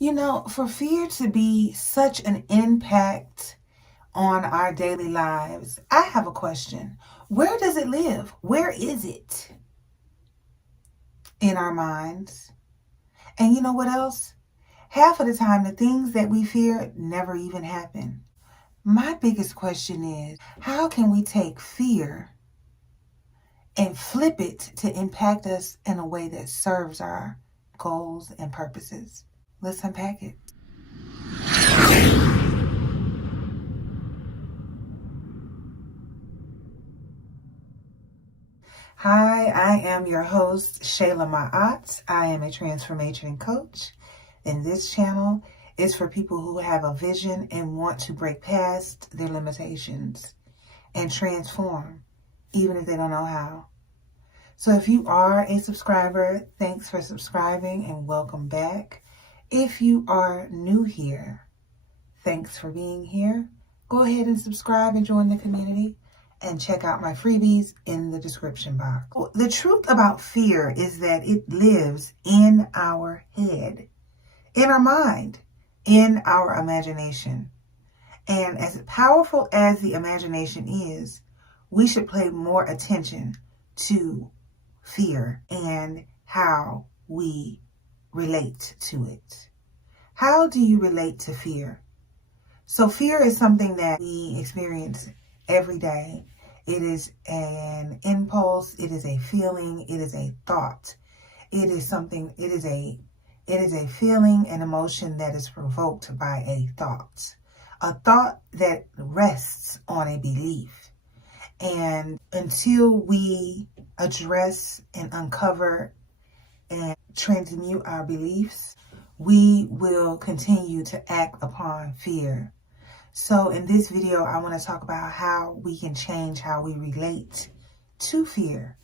For fear to be such an impact on our daily lives, I have a question. Where does it live? Where is it? In our minds. And you know what else? Half of the time, the things that we fear never even happen. My biggest question is, how can we take fear and flip it to impact us in a way that serves our goals and purposes? Let's unpack it. Hi, I am your host, Shayla Ma'at. I am a transformation coach, and this channel is for people who have a vision and want to break past their limitations and transform, even if they don't know how. So if you are a subscriber, thanks for subscribing and welcome back. If you are new here, thanks for being here. Go ahead and subscribe and join the community and check out my freebies in the description box. The truth about fear is that it lives in our head, in our mind, in our imagination. And as powerful as the imagination is, we should pay more attention to fear and how we relate to it. How do you relate to fear? So fear is something that we experience every day. It is an impulse, it is a feeling, it is a thought. It is a feeling and emotion that is provoked by a thought that rests on a belief. And until we address and uncover and transmute our beliefs, we will continue to act upon fear. So in this video, I want to talk about how we can change how we relate to fear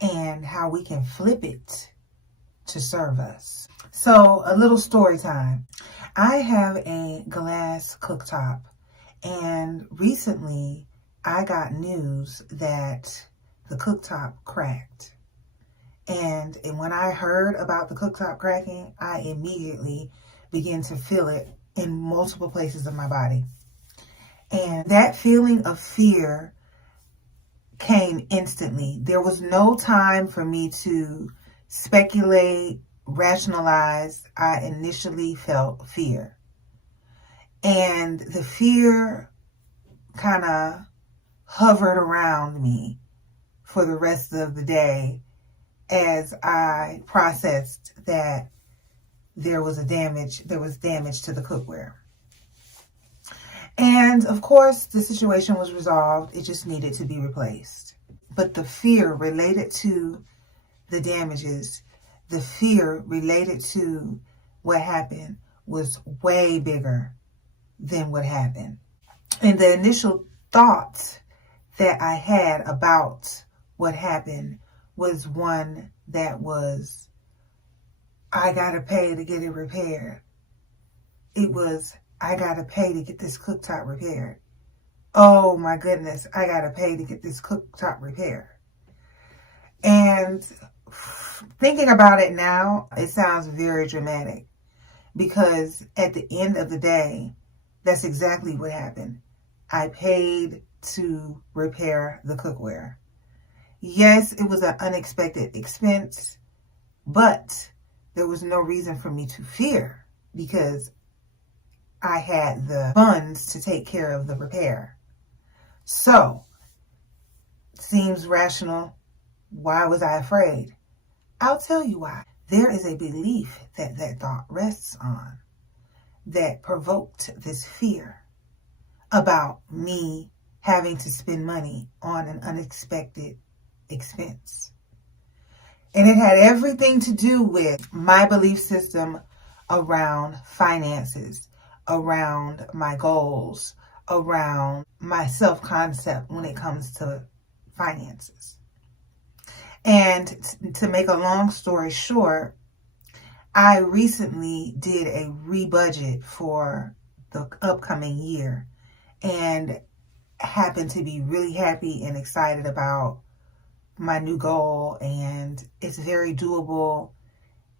and how we can flip it to serve us. So a little story time. I have a glass cooktop, and recently I got news that the cooktop cracked. And when I heard about the cooktop cracking, I immediately began to feel it in multiple places of my body. And that feeling of fear came instantly. There was no time for me to speculate, rationalize. I initially felt fear. And the fear kind of hovered around me for the rest of the day as I processed that there was damage to the cookware. And of course, the situation was resolved. It just needed to be replaced. But the fear related to the damages, the fear related to what happened was way bigger than what happened. And the initial thought that I had about what happened was one that was, I gotta pay to get it repaired. It was, I gotta pay to get this cooktop repaired. Oh my goodness, I gotta pay to get this cooktop repaired. And thinking about it now, it sounds very dramatic, because at the end of the day, that's exactly what happened. I paid to repair the cookware. Yes, it was an unexpected expense, but there was no reason for me to fear because I had the funds to take care of the repair. So, seems rational. Why was I afraid? I'll tell you why. There is a belief that thought rests on that provoked this fear about me having to spend money on an unexpected expense. And it had everything to do with my belief system around finances, around my goals, around my self-concept when it comes to finances. And to make a long story short, I recently did a rebudget for the upcoming year and happened to be really happy and excited about my new goal, and it's very doable.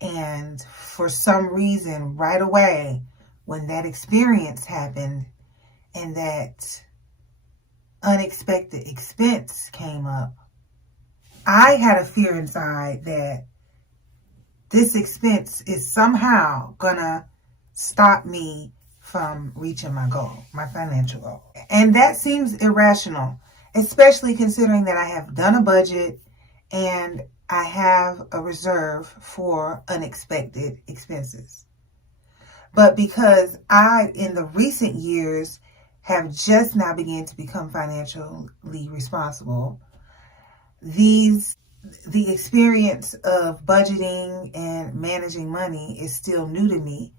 And for some reason, right away, when that experience happened and that unexpected expense came up, I had a fear inside that this expense is somehow gonna stop me from reaching my goal, my financial goal. And that seems irrational, especially considering that I have done a budget and I have a reserve for unexpected expenses. But because I, in the recent years, have just now begun to become financially responsible, the experience of budgeting and managing money is still new to me,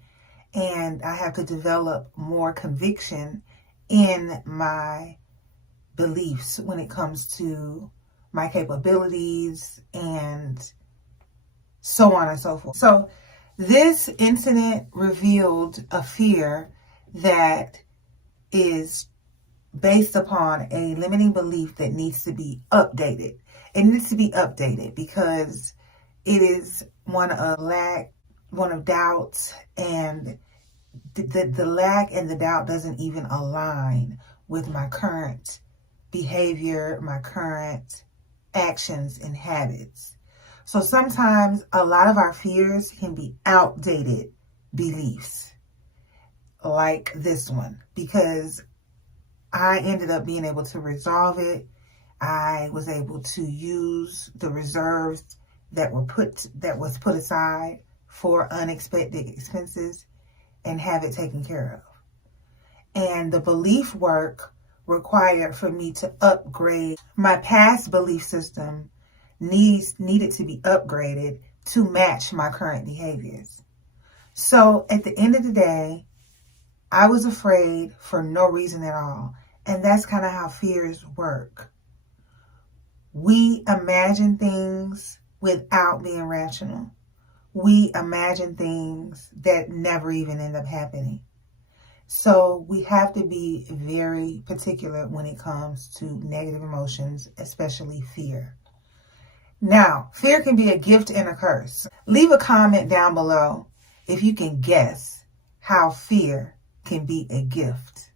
and I have to develop more conviction in my beliefs when it comes to my capabilities and so on and so forth. So this incident revealed a fear that is based upon a limiting belief that needs to be updated. It needs to be updated because it is one of doubts, and the lack and the doubt doesn't even align with my current behavior, my current actions and habits. So sometimes a lot of our fears can be outdated beliefs like this one, because I ended up being able to resolve it. I was able to use the reserves that was put aside for unexpected expenses and have it taken care of. And the belief work required for me to upgrade my past belief system needed to be upgraded to match my current behaviors. So at the end of the day, I was afraid for no reason at all. And that's kind of how fears work. We imagine things without being rational. We imagine things that never even end up happening. So we have to be very particular when it comes to negative emotions, especially fear. Now, fear can be a gift and a curse. Leave a comment down below if you can guess how fear can be a gift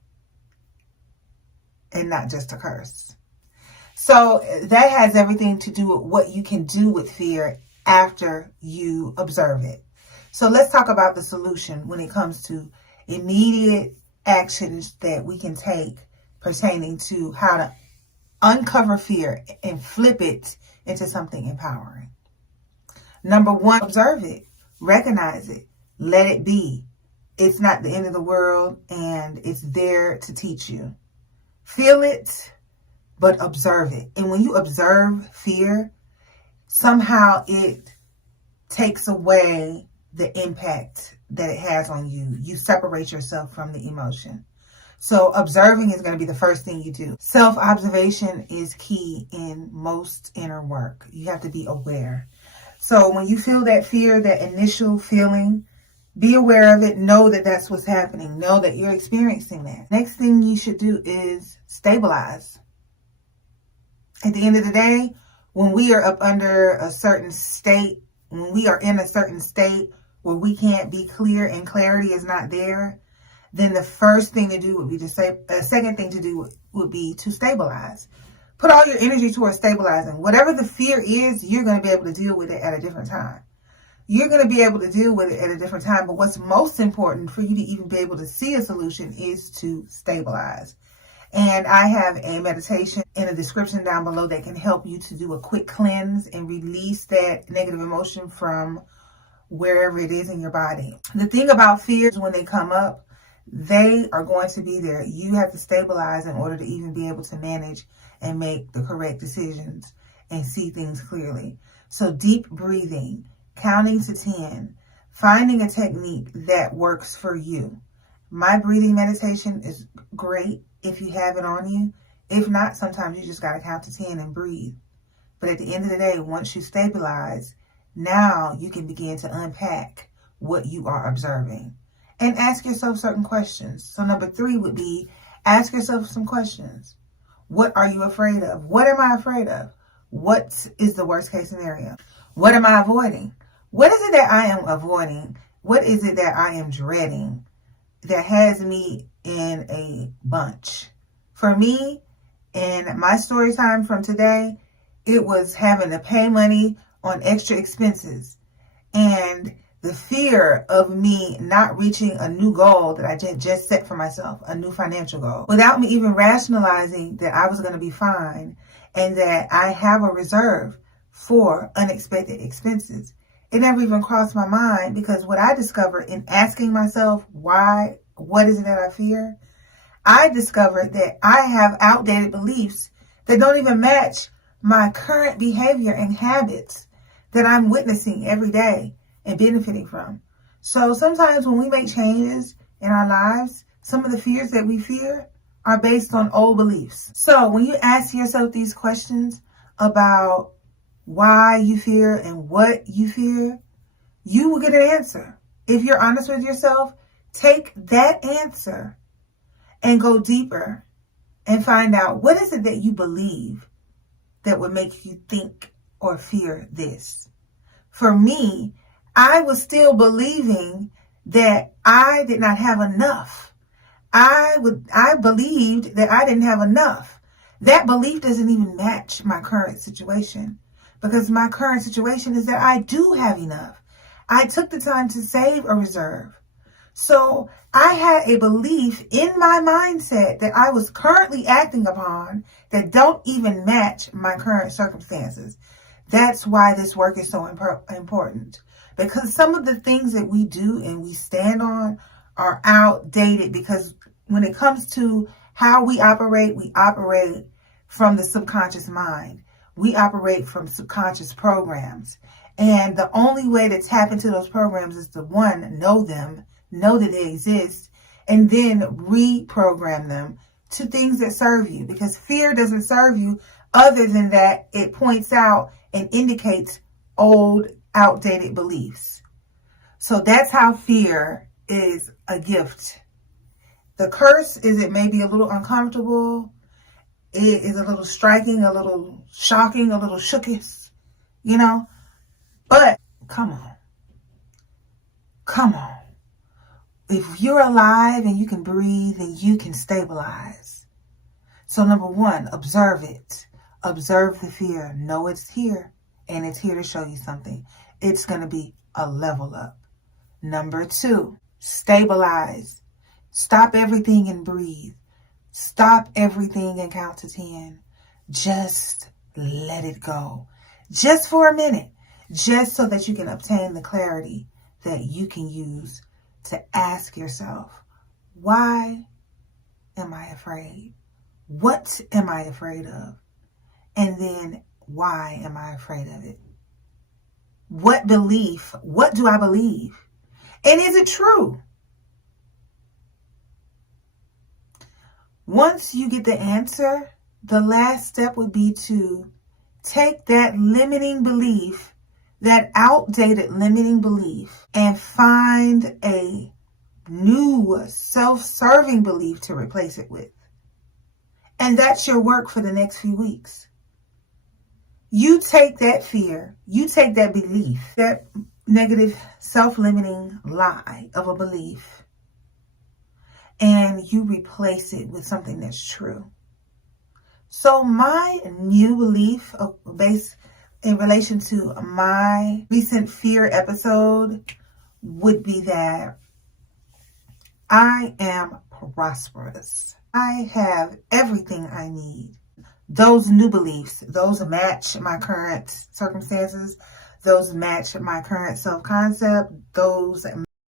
and not just a curse. So that has everything to do with what you can do with fear after you observe it. So let's talk about the solution when it comes to immediate actions that we can take pertaining to how to uncover fear and flip it into something empowering. Number one, observe it, recognize it, let it be. It's not the end of the world, and it's there to teach you. Feel it, but observe it. And when you observe fear, somehow it takes away the impact that it has on you. You separate yourself from the emotion. So observing is going to be the first thing you do. Self-observation is key in most inner work. You have to be aware. So when you feel that fear, that initial feeling, be aware of it. Know that that's what's happening. Know that you're experiencing that. Next thing you should do is stabilize. At the end of the day, when we are up under a certain state, when we are in a certain state where we can't be clear and clarity is not there, then the first thing to do would be to say, the second thing to do would be to stabilize. Put all your energy towards stabilizing. Whatever the fear is, you're going to be able to deal with it at a different time. You're going to be able to deal with it at a different time. But what's most important for you to even be able to see a solution is to stabilize. And I have a meditation in the description down below that can help you to do a quick cleanse and release that negative emotion from wherever it is in your body. The thing about fears, when they come up, they are going to be there. You have to stabilize in order to even be able to manage and make the correct decisions and see things clearly. So deep breathing, counting to 10, finding a technique that works for you. My breathing meditation is great if you have it on you. If not, sometimes you just got to count to 10 and breathe. But at the end of the day, once you stabilize, now you can begin to unpack what you are observing and ask yourself certain questions. So number 3 would be ask yourself some questions. What are you afraid of? What am I afraid of? What is the worst case scenario? What am I avoiding? What is it that I am avoiding? What is it that I am dreading that has me in a bunch? For me, in my story time from today, it was having to pay money on extra expenses and the fear of me not reaching a new goal that I just set for myself, a new financial goal, without me even rationalizing that I was going to be fine and that I have a reserve for unexpected expenses. It never even crossed my mind, because what I discovered in asking myself why, what is it that I fear? I discovered that I have outdated beliefs that don't even match my current behavior and habits that I'm witnessing every day and benefiting from. So sometimes when we make changes in our lives, some of the fears that we fear are based on old beliefs. So when you ask yourself these questions about why you fear and what you fear, you will get an answer. If you're honest with yourself, take that answer and go deeper and find out, what is it that you believe that would make you think or fear this? For me, I was still believing that I did not have enough. I believed that I didn't have enough. That belief doesn't even match my current situation, because my current situation is that I do have enough. I took the time to save a reserve. So I had a belief in my mindset that I was currently acting upon that don't even match my current circumstances. That's why this work is so important, because some of the things that we do and we stand on are outdated, because when it comes to how we operate from the subconscious mind. We operate from subconscious programs. And the only way to tap into those programs is to, one, know them, know that they exist, and then reprogram them to things that serve you, because fear doesn't serve you other than that it points out and indicates old, outdated beliefs. So that's how fear is a gift. The curse is it may be a little uncomfortable, it is a little striking, a little shocking, a little shookest, but come on. If you're alive and you can breathe, then you can stabilize. So number one, observe it. Observe the fear. Know it's here, and it's here to show you something. It's going to be a level up. Number two, stabilize. Stop everything and breathe. Stop everything and count to 10. Just let it go. Just for a minute. Just so that you can obtain the clarity that you can use to ask yourself, why am I afraid? What am I afraid of? And then, why am I afraid of it? What do I believe? And is it true? Once you get the answer, the last step would be to take that limiting belief, that outdated limiting belief, and find a new self-serving belief to replace it with. And that's your work for the next few weeks. You take that fear, you take that belief, that negative self-limiting lie of a belief, and you replace it with something that's true. So my new belief based in relation to my recent fear episode would be that I am prosperous. I have everything I need. Those new beliefs, those match my current circumstances. Those match my current self-concept. Those